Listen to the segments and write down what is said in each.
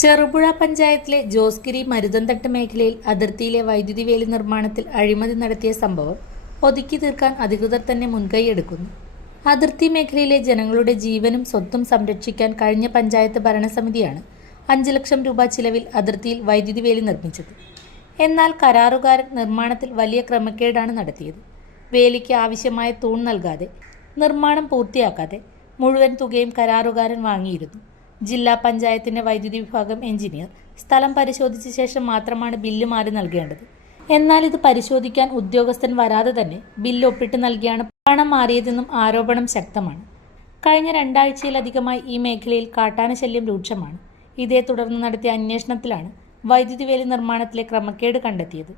ചെറുപുഴ പഞ്ചായത്തിലെ ജോസ്ഗിരി മരുതന്തട്ട് മേഖലയിൽ അതിർത്തിയിലെ വൈദ്യുതി വേലി നിർമ്മാണത്തിൽ അഴിമതി നടത്തിയ സംഭവം ഒതുക്കി തീർക്കാൻ അധികൃതർ തന്നെ മുൻകൈയെടുക്കുന്നു അതിർത്തി മേഖലയിലെ ജനങ്ങളുടെ ജീവനും സ്വത്തും സംരക്ഷിക്കാൻ കഴിഞ്ഞ പഞ്ചായത്ത് ഭരണസമിതിയാണ് അഞ്ച് ലക്ഷം രൂപ ചിലവിൽ അതിർത്തിയിൽ വൈദ്യുതി വേലി നിർമ്മിച്ചത്. എന്നാൽ കരാറുകാരൻ നിർമ്മാണത്തിൽ വലിയ ക്രമക്കേടാണ് നടത്തിയത്. വേലിക്ക് ആവശ്യമായ തൂൺ നൽകാതെ നിർമ്മാണം പൂർത്തിയാക്കാതെ മുഴുവൻ തുകയും കരാറുകാരൻ വാങ്ങിയിരുന്നു. ജില്ലാ പഞ്ചായത്തിന്റെ വൈദ്യുതി വിഭാഗം എഞ്ചിനീയർ. സ്ഥലം പരിശോധിച്ച ശേഷം മാത്രമാണ് ബില്ല് മാറി നൽകേണ്ടത്. എന്നാൽ ഇത് പരിശോധിക്കാൻ ഉദ്യോഗസ്ഥൻ വരാതെ തന്നെ ബില്ല് ഒപ്പിട്ട് നൽകിയാണ് പണം മാറിയതെന്നും ആരോപണം ശക്തമാണ്. കഴിഞ്ഞ രണ്ടാഴ്ചയിലധികമായി ഈ മേഖലയിൽ കാട്ടാനശല്യം രൂക്ഷമാണ്. ഇതേ തുടർന്ന് നടത്തിയ അന്വേഷണത്തിലാണ് വൈദ്യുതി വേലി നിർമ്മാണത്തിലെ ക്രമക്കേട് കണ്ടെത്തിയത്.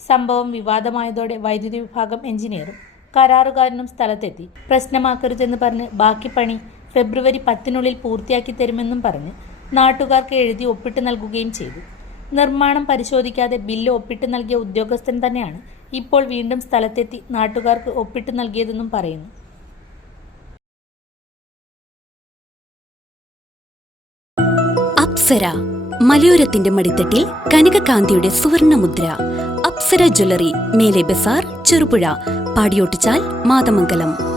സംഭവം വിവാദമായതോടെ വൈദ്യുതി വിഭാഗം എഞ്ചിനീയറും കരാറുകാരനും സ്ഥലത്തെത്തി പ്രശ്നമാക്കരുതെന്ന് പറഞ്ഞ് ബാക്കി പണി ഫെബ്രുവരി പത്തിനുള്ളിൽ പൂർത്തിയാക്കി തരുമെന്നും പറഞ്ഞ് നാട്ടുകാർക്ക് എഴുതി ഒപ്പിട്ട് നൽകുകയും ചെയ്തു. നിർമ്മാണം പരിശോധിക്കാതെ ബില്ല് ഒപ്പിട്ട് നൽകിയ ഉദ്യോഗസ്ഥൻ തന്നെയാണ് ഇപ്പോൾ വീണ്ടും സ്ഥലത്തെത്തി നാട്ടുകാർക്ക് ഒപ്പിട്ട് നൽകിയതെന്നും പറയുന്നു. അപ്സര മലയോരത്തിന്റെ മടിത്തട്ടിൽ കനകകാന്തിയുടെ സുവർണമുദ്ര. അപ്സര ജ്വല്ലറി മേലെ ബസാർ ചെറുപുഴ പാടിയോട്ടിച്ചാൽ മാതമംഗലം.